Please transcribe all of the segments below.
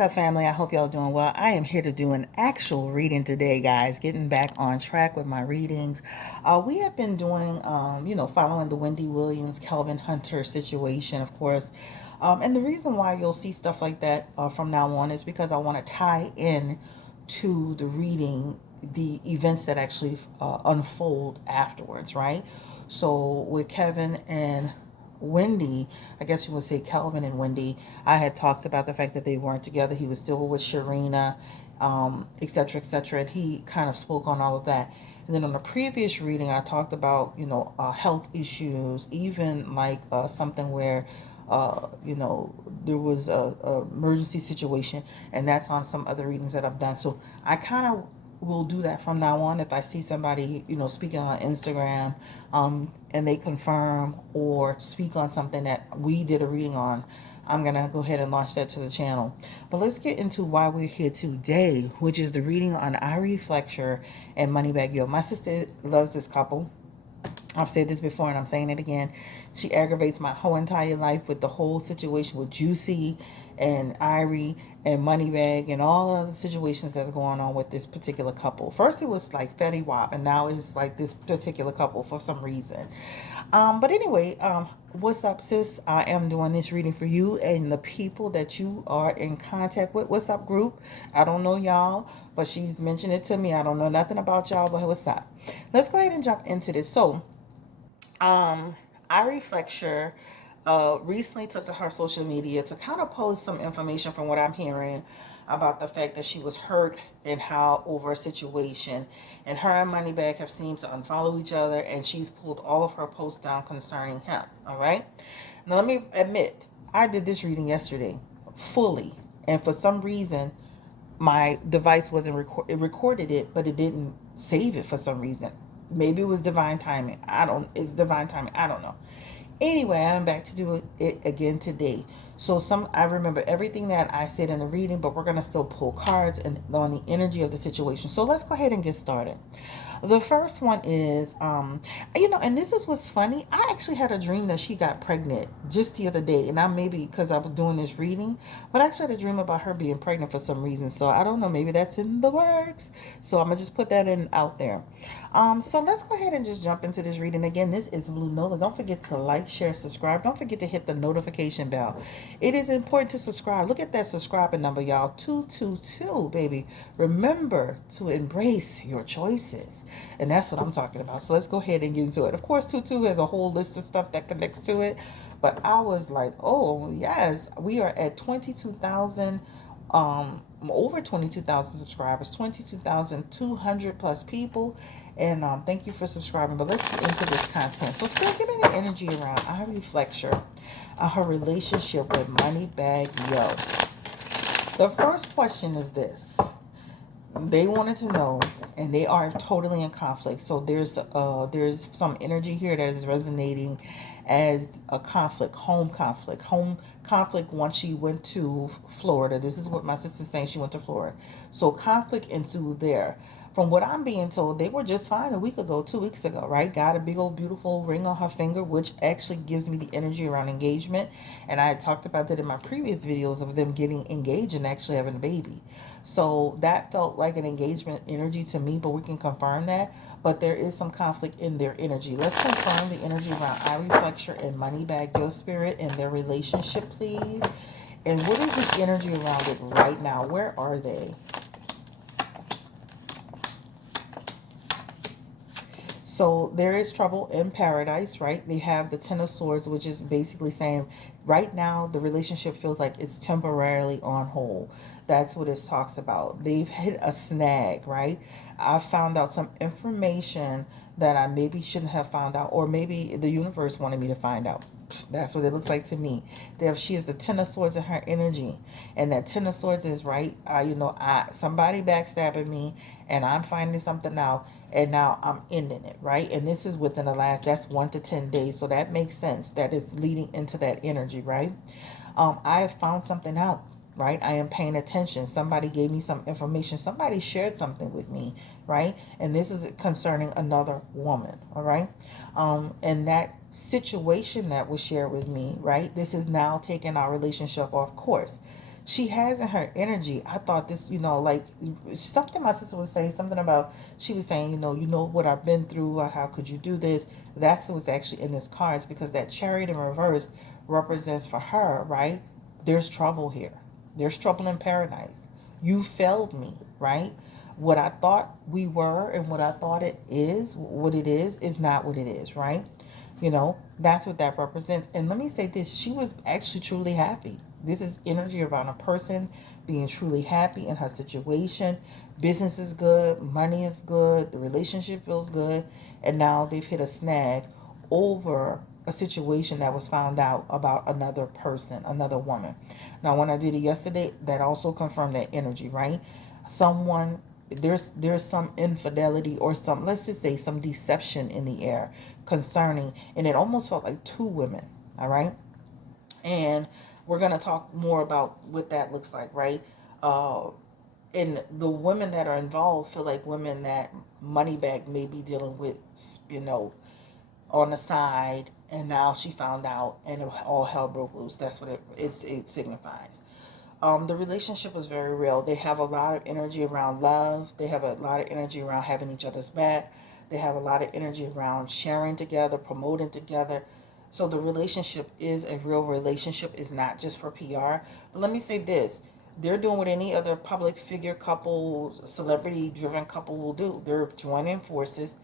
up, family? I hope y'all doing well. I am here to do an actual reading today, guys. Getting back on track with my readings. We have been doing, following the Wendy Williams, Kelvin Hunter situation, of course. And the reason why you'll see stuff like that from now on is because I want to tie in to the reading the events that actually unfold afterwards, right? So with Kevin and Wendy, I guess you would say Calvin and Wendy, I had talked about the fact that they weren't together. He was still with Sharina, et cetera, et cetera. And he kind of spoke on all of that. And then on the previous reading, I talked about, health issues, even like something where, there was a emergency situation. And that's on some other readings that I've done. So I kind of will do that from now on. If I see somebody, speaking on Instagram, and they confirm or speak on something that we did a reading on, I'm going to go ahead and launch that to the channel. But let's get into why we're here today, which is the reading on Ari Fletcher and MoneyBagg Yo. My sister loves this couple. I've said this before and I'm saying it again. She aggravates my whole entire life with the whole situation with Juicy and Irie and MoneyBagg and all of the situations that's going on with this particular couple. First it was like Fetty Wap, and now it's like this particular couple for some reason. But anyway, what's up, sis? I am doing this reading for you and the people that you are in contact with. What's up, group? I don't know y'all, but she's mentioned it to me. I don't know nothing about y'all, but what's up? Let's go ahead and jump into this. So, Ari Fletcher recently took to her social media to kind of post some information from what I'm hearing about the fact that she was hurt and how over a situation. And her and MoneyBagg have seemed to unfollow each other, and she's pulled all of her posts down concerning him. All right. Now, let me admit, I did this reading yesterday fully. And for some reason, my device wasn't it recorded it, but it didn't save it for some reason. Maybe it was divine timing. It's divine timing. I don't know. Anyway, I'm back to do it again today. So I remember everything that I said in the reading, but we're gonna still pull cards and on the energy of the situation. So let's go ahead and get started. The first one is, and this is what's funny. I actually had a dream that she got pregnant just the other day, and I maybe because I was doing this reading, but I actually had a dream about her being pregnant for some reason. So I don't know, maybe that's in the works. So I'm gonna just put that in out there. So let's go ahead and just jump into this reading. Again, this is Blue Nola. Don't forget to like, share, subscribe. Don't forget to hit the notification bell. It is important to subscribe. Look at that subscribing number, y'all. 222, baby. Remember to embrace your choices. And that's what I'm talking about. So let's go ahead and get into it. Of course, 22 has a whole list of stuff that connects to it. But I was like, oh, yes, we are at 22,000, over 22,000 subscribers, 22,200 plus people. And thank you for subscribing. But let's get into this content. So Spirit, give me the energy around Ari Fletcher, her relationship with MoneyBagg Yo. The first question is this. They wanted to know, and they are totally in conflict. So there's some energy here that is resonating as a conflict, home conflict. Once she went to Florida, this is what my sister's saying. She went to Florida, so conflict ensued there. From what I'm being told, they were just fine a week ago, 2 weeks ago, right? Got a big old beautiful ring on her finger, which actually gives me the energy around engagement. And I had talked about that in my previous videos of them getting engaged and actually having a baby. So that felt like an engagement energy to me, but we can confirm that. But there is some conflict in their energy. Let's confirm the energy around Ari Fletcher and MoneyBagg Yo, Spirit, and their relationship, please. And what is the energy around it right now? Where are they? So there is trouble in paradise, right? They have the Ten of Swords, which is basically saying right now the relationship feels like it's temporarily on hold. That's what it talks about. They've hit a snag, right? I found out some information that I maybe shouldn't have found out, or maybe the universe wanted me to find out. That's what it looks like to me. That she is the Ten of Swords in her energy, and that Ten of Swords is right. Somebody backstabbing me, and I'm finding something out, and now I'm ending it, right? And this is within the last, that's 1 to 10 days, so that makes sense. That is leading into that energy, right? I have found something out. Right, I am paying attention. Somebody gave me some information. Somebody shared something with me, right? And this is concerning another woman, all right? And that situation that was shared with me, right? This is now taking our relationship off course. she has in her energy. I thought this, like something my sister was saying, something about, she was saying, you know what I've been through, or how could you do this? That's what's actually in this cards, because that Chariot in reverse represents for her, right? There's trouble here. There's trouble in paradise. You failed me, right? What I thought we were and what I thought what it is not what it is, right? That's what that represents. And let me say this, she was actually truly happy. This is energy around a person being truly happy in her situation. Business is good, money is good, the relationship feels good, and now they've hit a snag over a situation that was found out about another person, another woman. Now, when I did it yesterday, that also confirmed that energy, right? Someone, there's some infidelity, or some, let's just say, some deception in the air concerning, and it almost felt like two women. All right. And we're going to talk more about what that looks like, right? And the women that are involved feel like women that MoneyBagg may be dealing with, on the side, and now she found out, and all hell broke loose. That's what it signifies. The relationship was very real. They have a lot of energy around love. They have a lot of energy around having each other's back. They have a lot of energy around sharing together, promoting together. So the relationship is a real relationship. It's not just for PR. But let me say this. They're doing what any other public figure couple, celebrity driven couple will do. They're joining forces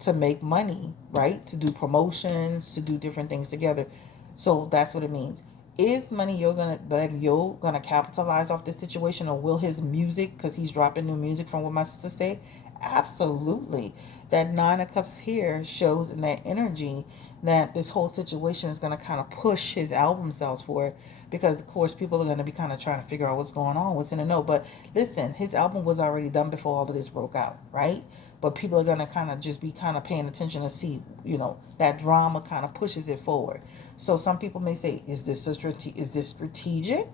to make money, right? To do promotions, to do different things together. So that's what it means. Is Yo gonna capitalize off this situation, or will his music, because he's dropping new music from what my sister said? Absolutely. That Nine of Cups here shows in that energy that this whole situation is going to kind of push his album sales for it, because of course people are going to be kind of trying to figure out what's going on, what's in the know. But listen, his album was already done before all of this broke out, right? But people are going to kind of just be kind of paying attention to see, that drama kind of pushes it forward. So some people may say, is this strategic,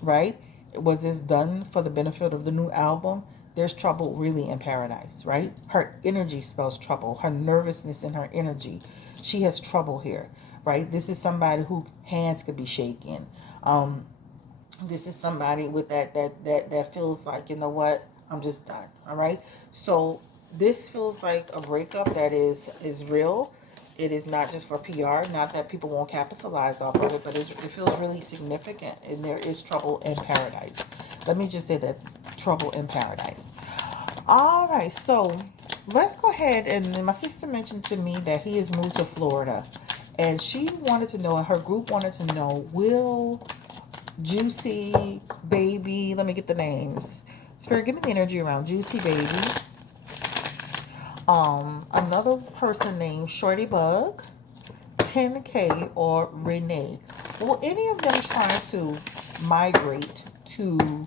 right? Was this done for the benefit of the new album? There's trouble really in paradise, right? Her energy spells trouble. Her nervousness and her energy. She has trouble here, right? This is somebody who hands could be shaking. This is somebody with that feels like, you know what? I'm just done. All right. So this feels like a breakup that is real. It is not just for PR. Not that people won't capitalize off of it, but it feels really significant, and there is trouble in paradise. Let me just say that, trouble in paradise. All right, so let's go ahead. And my sister mentioned to me that he has moved to Florida, and she wanted to know, and her group wanted to know, will Juicy Baby, let me get the names. Spirit, give me the energy around Juicy Baby. Another person named Shorty Bug, 10K, or Renee. Will any of them try to migrate to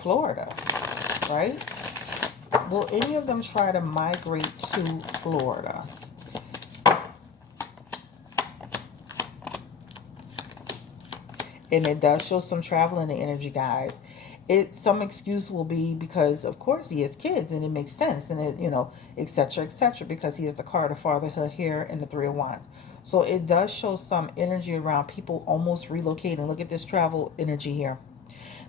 Florida, right? Will any of them try to migrate to Florida? And it does show some travel in the energy, guys. Some excuse will be because of course he has kids, and it makes sense, and etc., etc., because he has the card of fatherhood here and the Three of Wands. So it does show some energy around people almost relocating. Look at this travel energy here.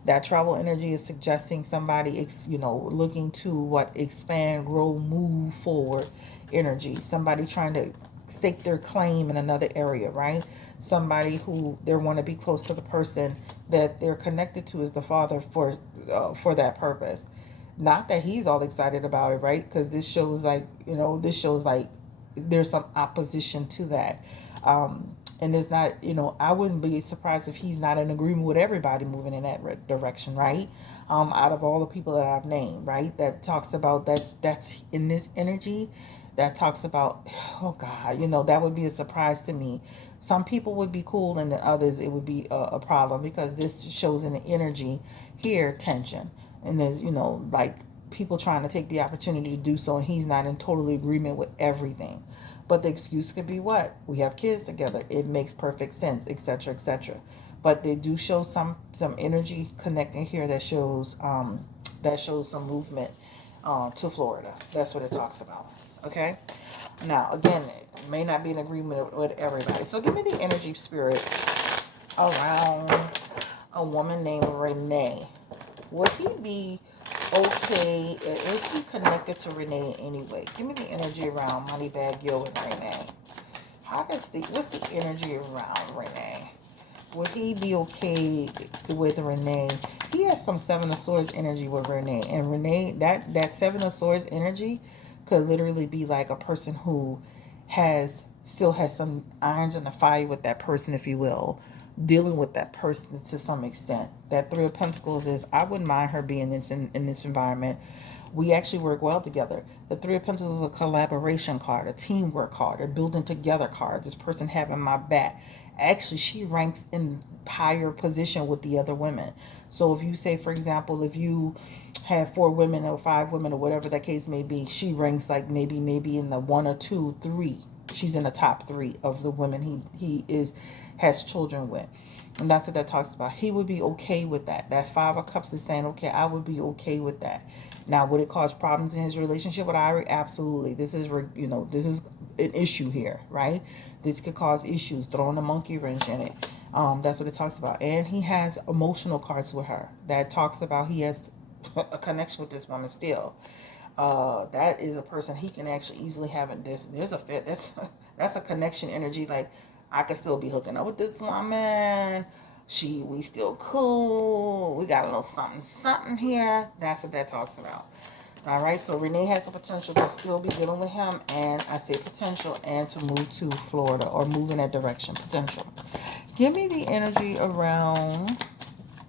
That travel energy is suggesting somebody, looking to expand, grow, move forward energy. Somebody trying to stake their claim in another area, right? Somebody who they want to be close to the person that they're connected to as the father for that purpose. Not that he's all excited about it, right? Because this shows like there's some opposition to that. And it's not, I wouldn't be surprised if he's not in agreement with everybody moving in that direction, right? Out of all the people that I've named, right? That talks about that's in this energy. That talks about, oh God, that would be a surprise to me. Some people would be cool, and then others it would be a problem, because this shows in the energy here tension, and there's like people trying to take the opportunity to do so, and he's not in total agreement with everything. But the excuse could be what? We have kids together. It makes perfect sense, etc., etc. But they do show some energy connecting here that shows some movement to Florida. That's what it talks about. Okay. Now again, it may not be in agreement with everybody. So give me the energy, spirit, around a woman named Renee. Would he be okay? Is he connected to Renee anyway? Give me the energy around MoneyBagg Yo and Renee. What's the energy around Renee? Would he be okay with Renee? He has some Seven of Swords energy with Renee. And Renee, that Seven of Swords energy could literally be like a person who still has some irons in the fire with that person, if you will, dealing with that person to some extent. That Three of Pentacles is, I wouldn't mind her being in this environment. We actually work well together. The Three of Pentacles is a collaboration card, a teamwork card, a building together card. This person having my back. Actually, she ranks in higher position with the other women. So if you say, for example, if you have 4 women or 5 women or whatever that case may be, she ranks like maybe in the 1 or 2, 3. She's in the top 3 of the women he has children with. And that's what that talks about. He would be okay with that. That 5 of Cups is saying, okay, I would be okay with that. Now, would it cause problems in his relationship with Ari? Absolutely. This is an issue here, right? This could cause issues, throwing a monkey wrench in it. That's what it talks about. And he has emotional cards with her. That talks about he has a connection with this woman still. That is a person he can actually easily have in this. There's a fit. That's a connection energy. Like, I could still be hooking up with this woman. We still cool. We got a little something here. That's what that talks about. All right, so Renee has the potential to still be dealing with him, and I say potential, and to move to Florida or move in that direction. Potential. Give me the energy around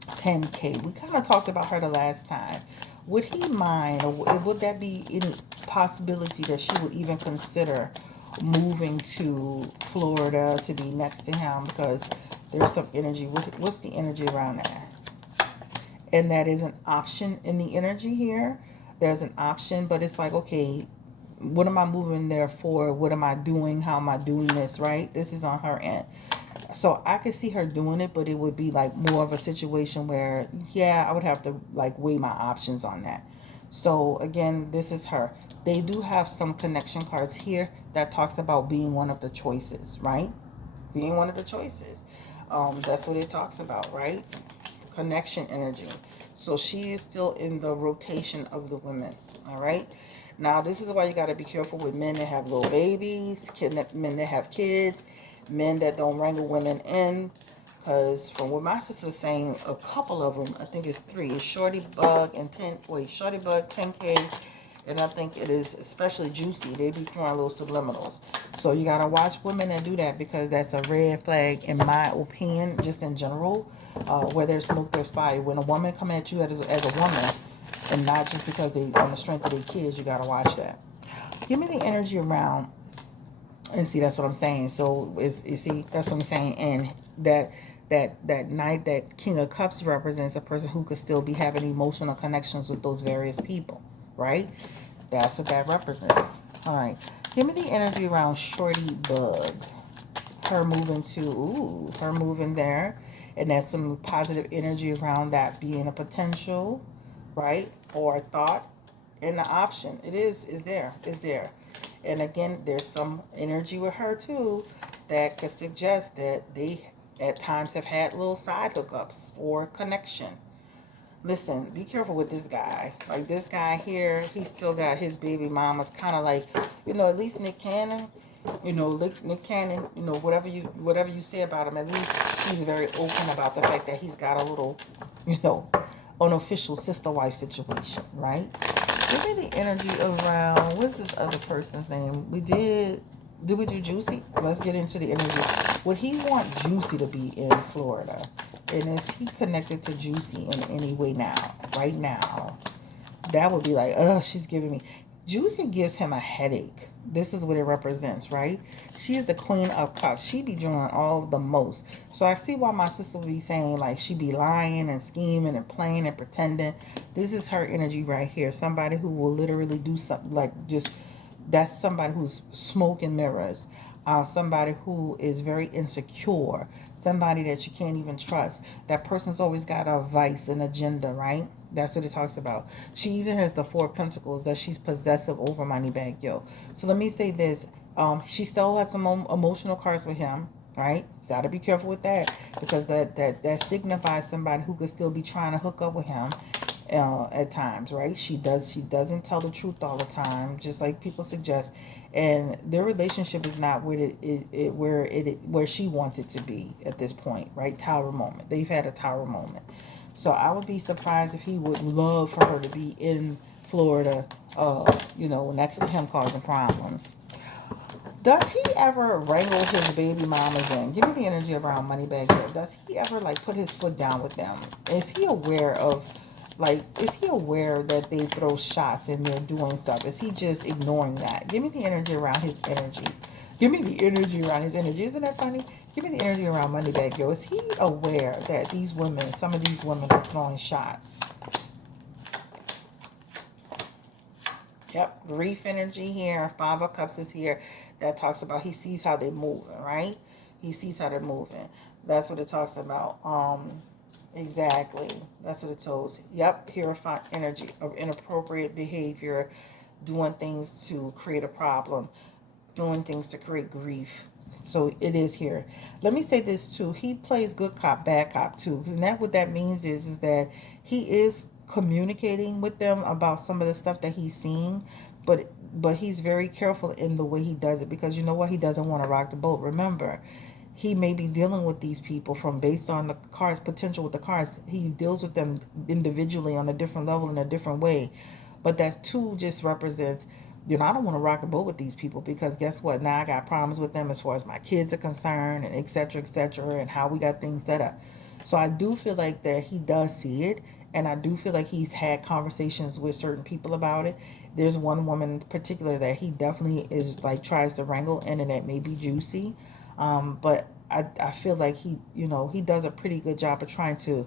10K. We kind of talked about her the last time. Would he mind, or would that be any possibility that she would even consider moving to Florida to be next to him? Because there's some energy. What's the energy around that? And that is an option in the energy here. There's an option, but it's like, okay, what am I moving there for? What am I doing? How am I doing this, right? This is on her end. So I could see her doing it, but it would be like more of a situation where, yeah, I would have to like weigh my options on that. So again, this is her. They do have some connection cards here that talks about being one of the choices, right? Being one of the choices. That's what it talks about, right? Connection energy. So she is still in the rotation of the women, all right? Now, this is why you got to be careful with men that have little babies, men that have kids, men that don't wrangle women in. Because from what my sister's saying, a couple of them, I think it's 3, it's Shorty Bug and Shorty Bug, 10K, and I think it is especially Juicy. They be throwing little subliminals. So you got to watch women that do that, because that's a red flag in my opinion, just in general. Where there's smoke, there's fire. When a woman come at you as a woman, and not just because they on the strength of their kids, you got to watch that. Give me the energy around, and see, that's what I'm saying. So see, that's what I'm saying. And that knight, that King of Cups represents a person who could still be having emotional connections with those various people, right? That's what that represents. All right. Give me the energy around Shorty Bug. Her moving there. And that's some positive energy around that being a potential, right? Or a thought. And the option. Is there. And again, there's some energy with her too that could suggest that they at times have had little side hookups or connection. Listen, be careful with this guy. Like, this guy here, he still got his baby mama's kind of like, at least Nick Cannon, Nick Cannon, whatever you say about him, at least he's very open about the fact that he's got a little, unofficial sister wife situation, right? Give me the energy around, what's this other person's name? Did we do Juicy? Let's get into the energy. Would he want Juicy to be in Florida? And is he connected to Juicy in any way now? Right now? That would be like, she's giving me. Juicy gives him a headache. This is what it represents, right? She is the Queen of Cups. She be doing all the most. So I see why my sister would be saying, like, she be lying and scheming and playing and pretending. This is her energy right here. Somebody who will literally do something, like, just, that's somebody who's smoke and mirrors. Somebody who is very insecure. Somebody that you can't even trust. That person's always got a vice, an agenda, right? That's what it talks about. She even has the 4 of Pentacles, that she's possessive over MoneyBagg Yo. So let me say this. She still has some emotional cards with him, right? Got to be careful with that, because that signifies somebody who could still be trying to hook up with him at times, right? She doesn't tell the truth all the time, just like people suggest, and their relationship is not where she wants it to be at this point, right? Tower moment. They've had a tower moment, so I would be surprised if he would love for her to be in Florida, next to him causing problems. Does he ever wrangle his baby mamas in? Give me the energy around MoneyBagg here. Does he ever like put his foot down with them? Is he aware that they throw shots and they're doing stuff? Is he just ignoring that? Give me the energy around his energy. Give me the energy around his energy. Isn't that funny? Give me the energy around MoneyBagg, yo. Is he aware that some of these women are throwing shots? Yep, grief energy here. Five of Cups is here. That talks about he sees how they're moving, right? He sees how they're moving. That's what it talks about. Exactly. That's what it tells. Yep, purified energy of inappropriate behavior, doing things to create a problem, doing things to create grief. So it is here. Let me say this too. He plays good cop, bad cop too. And that what that means is that he is communicating with them about some of the stuff that he's seeing, but he's very careful in the way he does it, because you know what? He doesn't want to rock the boat. Remember, he may be dealing with these people from based on the cards potential with the cards. He deals with them individually on a different level in a different way. But that too just represents, I don't want to rock the boat with these people, because guess what? Now I got problems with them as far as my kids are concerned, and et cetera, and how we got things set up. So I do feel like that he does see it, and I do feel like he's had conversations with certain people about it. There's one woman in particular that he definitely is like tries to wrangle, and that may be juicy, but I feel like he does a pretty good job of trying to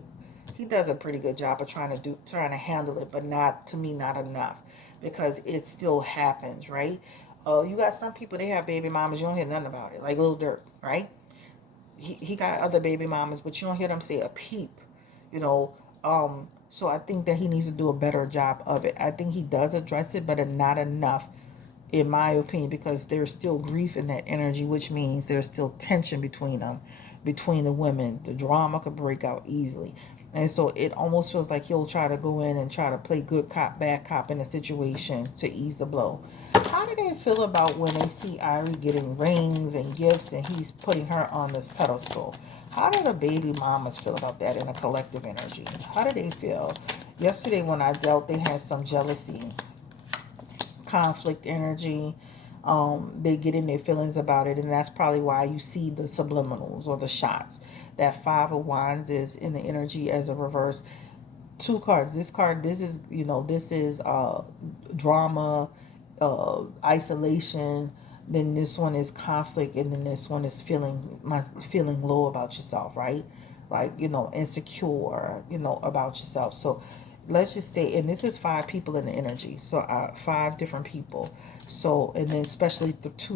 handle it, but not to me, not enough, because it still happens, right? You got some people, they have baby mamas, you don't hear nothing about it, like Lil Durk, right? He got other baby mamas, but you don't hear them say a peep, you know. So I think that he needs to do a better job of it. I think he does address it, but not enough, in my opinion, because there's still grief in that energy, which means there's still tension between them, between the women. The drama could break out easily. And so it almost feels like he'll try to go in and try to play good cop, bad cop in a situation to ease the blow. How do they feel about when they see Ari getting rings and gifts and he's putting her on this pedestal? How do the baby mamas feel about that in a collective energy? How do they feel? Yesterday when I dealt, they had some jealousy, conflict energy. They get in their feelings about it, and that's probably why you see the subliminals or the shots. That Five of Wands is in the energy as a reverse. Two cards. This is drama, isolation. Then this one is conflict, and then this one is feeling low about yourself, right? Like, insecure, about yourself. So let's just say, and this is five people in the energy, so five different people. So, and then especially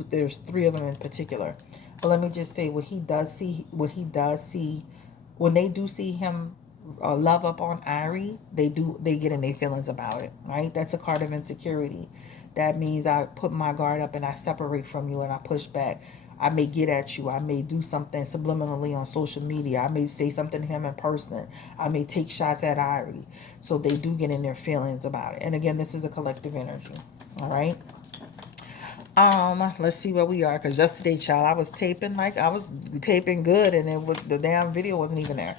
there's three of them in particular. But let me just say, what he does see, when they do see him love up on Ari, they get in their feelings about it, right? That's a card of insecurity. That means I put my guard up and I separate from you and I push back. I may get at you. I may do something subliminally on social media. I may say something to him in person. I may take shots at Ari. So they do get in their feelings about it. And again, this is a collective energy. All right. Let's see where we are. Because yesterday, child, I was taping good, and the damn video wasn't even there.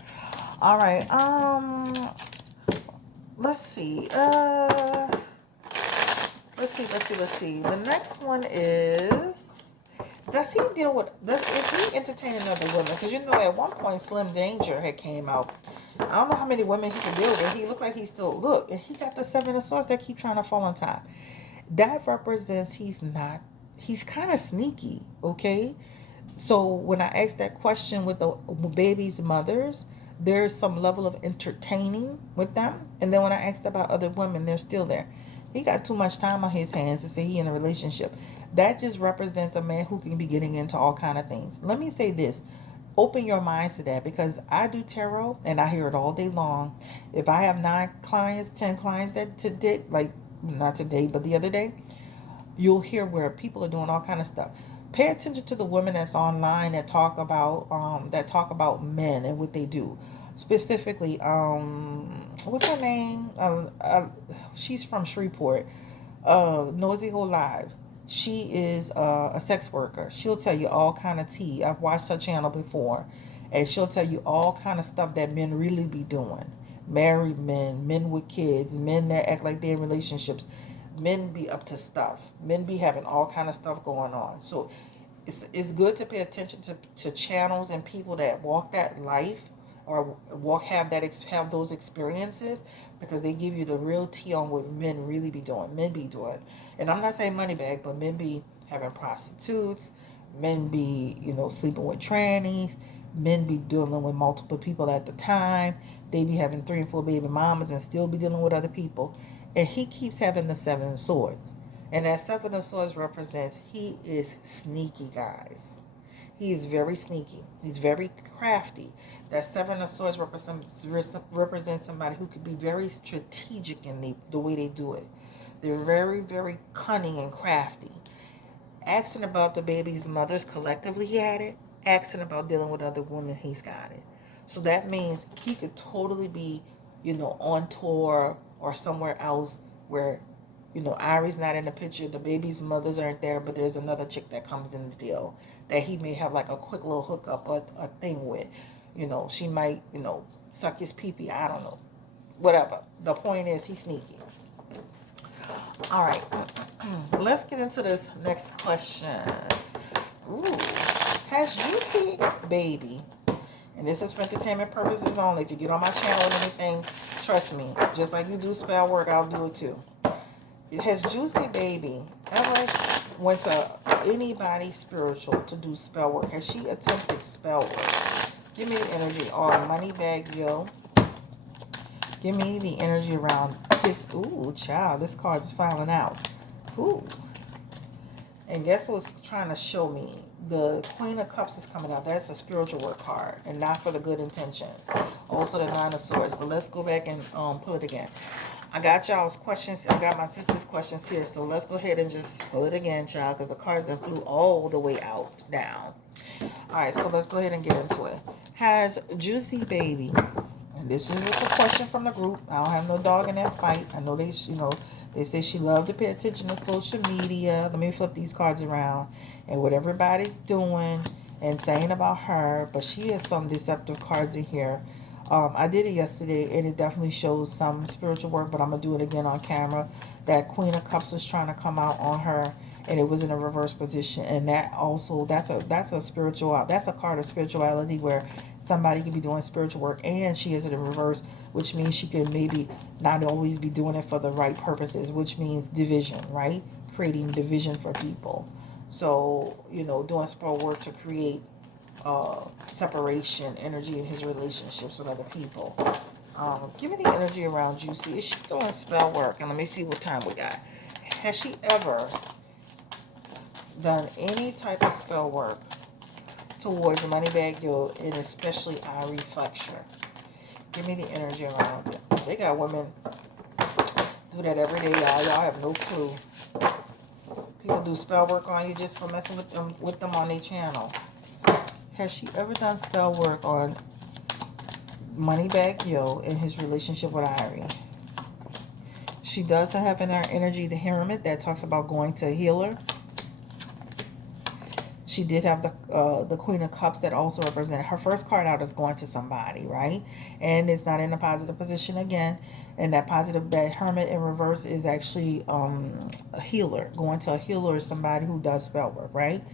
All right. Let's see. Let's see. The next one is, is he entertaining other women? Because at one point Slim Danger had came out. I don't know how many women he can deal with. He looked like he still and he got the Seven of Swords that keep trying to fall on top. That represents he's kind of sneaky, okay? So when I asked that question with the baby's mothers, there's some level of entertaining with them. And then when I asked about other women, they're still there. He got too much time on his hands to say he in a relationship. That just represents a man who can be getting into all kind of things. Let me say this. Open your minds to that, because I do tarot and I hear it all day long. If I have 10 clients that today, like not today, but the other day, you'll hear where people are doing all kind of stuff. Pay attention to the women that's online that talk about men and what they do. Specifically, what's her name? She's from Shreveport. Nosy Go Live. She is a sex worker. She'll tell you all kind of tea. I've watched her channel before, and she'll tell you all kind of stuff that men really be doing. Married men, men with kids, men that act like they're in relationships. Men be up to stuff. Men be having all kind of stuff going on. So it's good to pay attention to channels and people that walk that life or have those experiences, because they give you the real tea on what men be doing. And I'm not saying MoneyBagg, but men be having prostitutes, men be sleeping with trannies, men be dealing with multiple people at the time, they be having 3 and 4 baby mamas and still be dealing with other people. And he keeps having the 7 of Swords, and that 7 of Swords represents he is sneaky, guys. He is very sneaky. He's very crafty. That 7 of Swords represents somebody who could be very strategic in the way they do it. They're very, very cunning and crafty. Asking about the baby's mothers collectively, he had it. Asking about dealing with other women, he's got it. So that means he could totally be, on tour or somewhere else where, Ari's not in the picture, the baby's mothers aren't there, but there's another chick that comes in the deal that he may have like a quick little hookup or a thing with. She might, suck his pee-pee, I don't know. Whatever. The point is he's sneaky. All right. Let's get into this next question. Ooh. Has Juicy Baby, and this is for entertainment purposes only. If you get on my channel or anything, trust me, just like you do spell work, I'll do it too. Has Juicy Baby ever went to anybody spiritual to do spell work? Has she attempted spell work? Give me the energy on MoneyBagg, yo. Give me the energy around his. Ooh, child, this card is filing out. Ooh. And guess what's trying to show me? The Queen of Cups is coming out. That's a spiritual work card and not for the good intentions. Also the 9 of Swords. But let's go back and pull it again. I got y'all's questions. I got my sister's questions here. So let's go ahead and just pull it again, child, because the cards then flew all the way out, down. All right, so let's go ahead and get into it. Has Juicy Baby, and this is a question from the group. I don't have no dog in that fight. I know they say she loved to pay attention to social media. Let me flip these cards around and what everybody's doing and saying about her. But she has some deceptive cards in here. I did it yesterday, and it definitely shows some spiritual work, but I'm going to do it again on camera. That Queen of Cups was trying to come out on her, and it was in a reverse position. And that also, that's a card of spirituality where somebody can be doing spiritual work, and she is in reverse, which means she can maybe not always be doing it for the right purposes, which means division, right? Creating division for people. So, doing spell work to create separation energy in his relationships with other people. Give me the energy around Juicy. Is she doing spell work? And let me see what time we got. Has she ever done any type of spell work towards MoneyBagg Yo, and especially Ari Fletcher? Give me the energy around it. They got women do that every day, y'all. Y'all have no clue. People do spell work on you just for messing with them on their channel. Has she ever done spell work on MoneyBagg Yo in his relationship with Ari? She does have in her energy the Hermit that talks about going to a healer. She did have the Queen of Cups that also represent her first card out is going to somebody, right? And it's not in a positive position again. And that Hermit in reverse is actually a healer. Going to a healer is somebody who does spell work, right?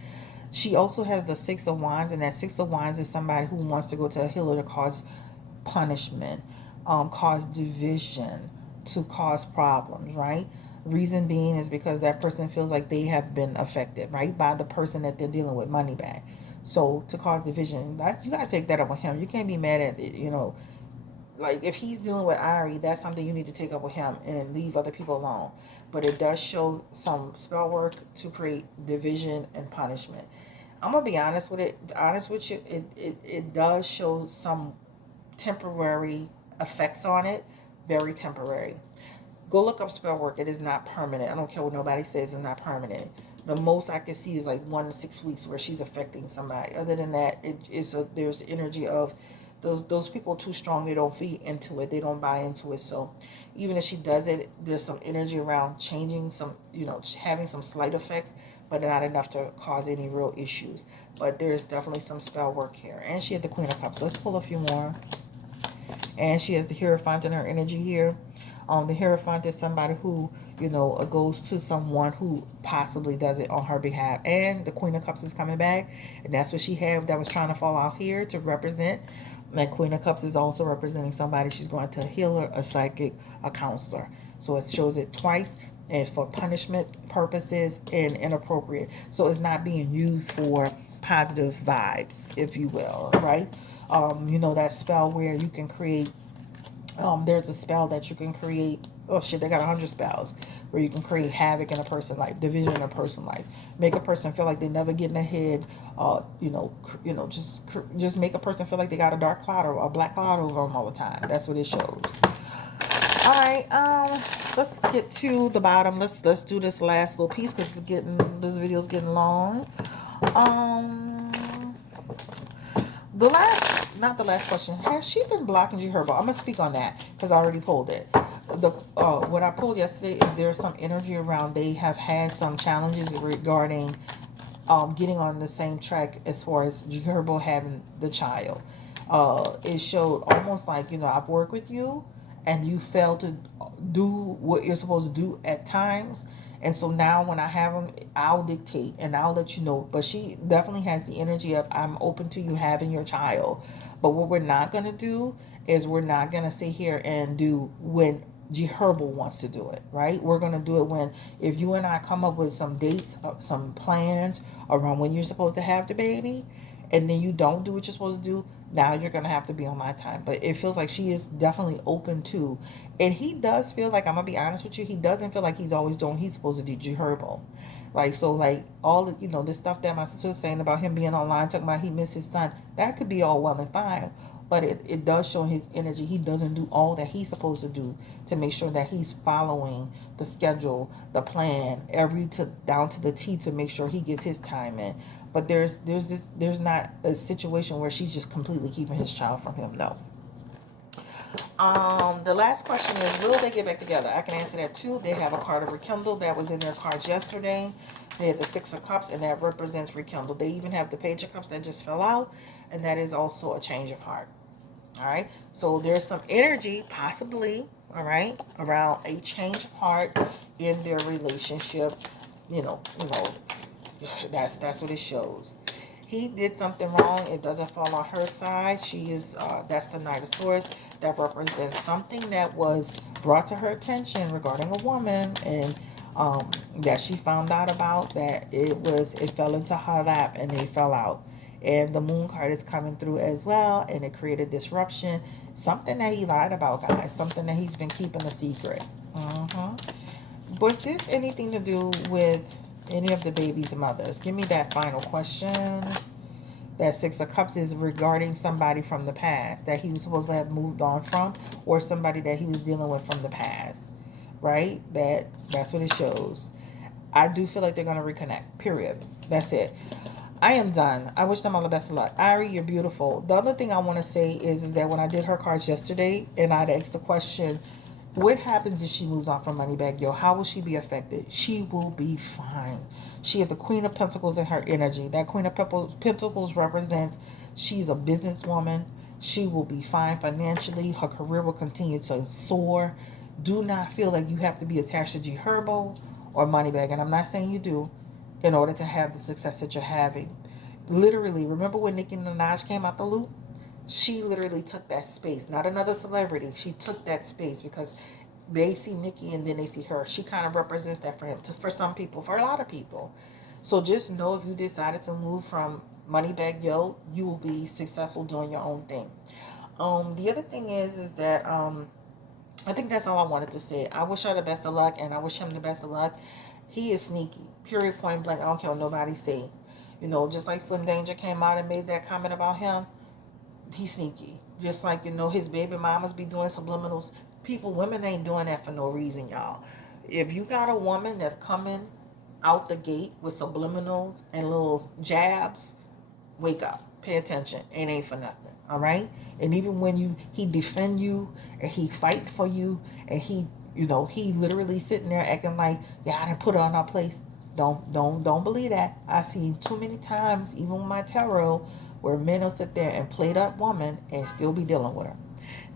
She also has the 6 of Wands, and that 6 of Wands is somebody who wants to go to a healer to cause punishment, cause division, to cause problems, right? Reason being is because that person feels like they have been affected, right, by the person that they're dealing with, MoneyBagg. So to cause division, you gotta take that up with him. You can't be mad at it, Like if he's dealing with Ari, that's something you need to take up with him and leave other people alone. But it does show some spell work to create division and punishment. I'm gonna be honest with you. It does show some temporary effects on it, very temporary. Go look up spell work. It is not permanent. I don't care what nobody says. It's not permanent. The most I can see is like 1 to 6 weeks where she's affecting somebody. Other than that, there's energy of those people too strong. They don't feed into it. They don't buy into it. So even if she does it, there's some energy around changing some, having some slight effects, but not enough to cause any real issues. But there's definitely some spell work here. And she had the Queen of Cups. Let's pull a few more. And she has the Hierophant in her energy here. The Hierophant is somebody who, goes to someone who possibly does it on her behalf. And the Queen of Cups is coming back. And that's what she had that was trying to fall out here to represent. And Queen of Cups is also representing somebody. She's going to a healer, a psychic, a counselor. So it shows it twice, and for punishment purposes and inappropriate. So it's not being used for positive vibes, if you will, right? That spell where you can create, there's a spell that you can create. Oh shit, they got 100 spells where you can create havoc in a person's life, division in a person's life, make a person feel like they never get ahead. Just make a person feel like they got a dark cloud or a black cloud over them all the time. That's what it shows. All right, let's get to the bottom. Let's do this last little piece because this video's getting long. The last, not the last question. Has she been blocking G Herbo? I'm gonna speak on that because I already pulled it. What I pulled yesterday is there's some energy around. They have had some challenges regarding getting on the same track as far as G Herbo having the child. It showed almost like, I've worked with you and you failed to do what you're supposed to do at times. And so now when I have them, I'll dictate and I'll let you know. But she definitely has the energy of, I'm open to you having your child. But what we're not going to do is we're not going to sit here and do when G Herbal wants to do it, right? We're going to do it when, if you and I come up with some dates, some plans around when you're supposed to have the baby, and then you don't do what you're supposed to do, now you're going to have to be on my time. But it feels like she is definitely open to, and he does feel like, I'm going to be honest with you, he doesn't feel like he's always doing what he's supposed to do, G Herbal. Like, so like all the, this stuff that my sister was saying about him being online, talking about he missed his son, that could be all well and fine. But it does show his energy. He doesn't do all that he's supposed to do to make sure that he's following the schedule, the plan, down to the T to make sure he gets his time in. But there's not a situation where she's just completely keeping his child from him. No. The last question is, will they get back together? I can answer that too. They have a card of rekindle that was in their cards yesterday. They have the Six of Cups, and that represents rekindle. They even have the Page of Cups that just fell out, and that is also a change of heart. All right, so there's some energy possibly, all right, around a change of heart in their relationship. That's what it shows. He did something wrong. It doesn't fall on her side. She is that's the Knight of Swords. That represents something that was brought to her attention regarding a woman, and that she found out about, that it fell into her lap and they fell out. And the Moon card is coming through as well, and it created disruption. Something that he lied about, guys. Something that he's been keeping a secret. Was this anything to do with any of the baby's mothers? Give me that final question. That Six of Cups is regarding somebody from the past that he was supposed to have moved on from, or somebody that he was dealing with from the past, right? That's what it shows. I do feel like they're going to reconnect, period. That's it. I am done. I wish them all the best of luck. Ari, you're beautiful. The other thing I want to say is that when I did her cards yesterday and I'd asked the question, what happens if she moves on from MoneyBagg? Yo, how will she be affected? She will be fine. She had the Queen of Pentacles in her energy. That Queen of Pentacles represents she's a businesswoman. She will be fine financially. Her career will continue to soar. Do not feel like you have to be attached to G Herbo or MoneyBagg. And I'm not saying you do, in order to have the success that you're having. Literally, remember when Nicki Minaj came out the loop? She literally took that space. Not another celebrity. She took that space because they see Nicki and then they see her. She kind of represents that for him, for some people, for a lot of people. So just know, if you decided to move from MoneyBagg, yo, you will be successful doing your own thing. The other thing is that I think that's all I wanted to say. I wish her the best of luck, and I wish him the best of luck. He is sneaky. Period, point blank. I don't care what nobody say. Just like Slim Danger came out and made that comment about him, he's sneaky. Just like, his baby mamas be doing subliminals. Women ain't doing that for no reason, y'all. If you got a woman that's coming out the gate with subliminals and little jabs, wake up, pay attention. It ain't for nothing. All right. And even when he defend you and he fight for you and he literally sitting there acting like, yeah, I didn't put her on our place. Don't believe that. I seen too many times, even with my tarot, where men will sit there and play that woman and still be dealing with her.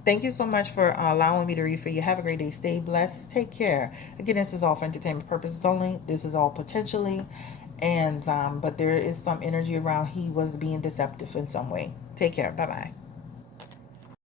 Thank you so much for allowing me to read for you. Have a great day. Stay blessed. Take care. Again, this is all for entertainment purposes only. This is all potentially. And but there is some energy around he was being deceptive in some way. Take care. Bye-bye.